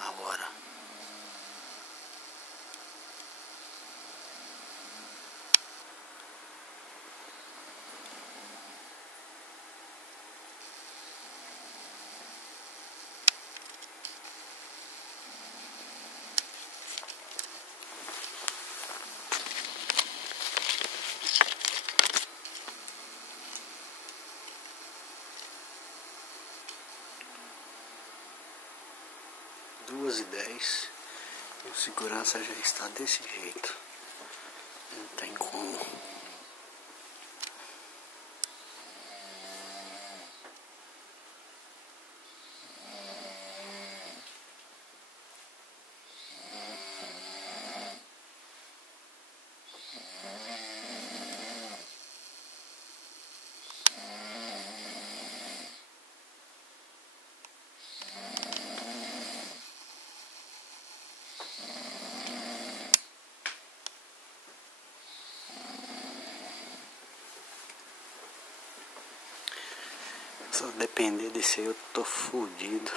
agora. Duas e 10, o segurança já está desse jeito, não tem como. Se eu depender desse aí eu tô fudido.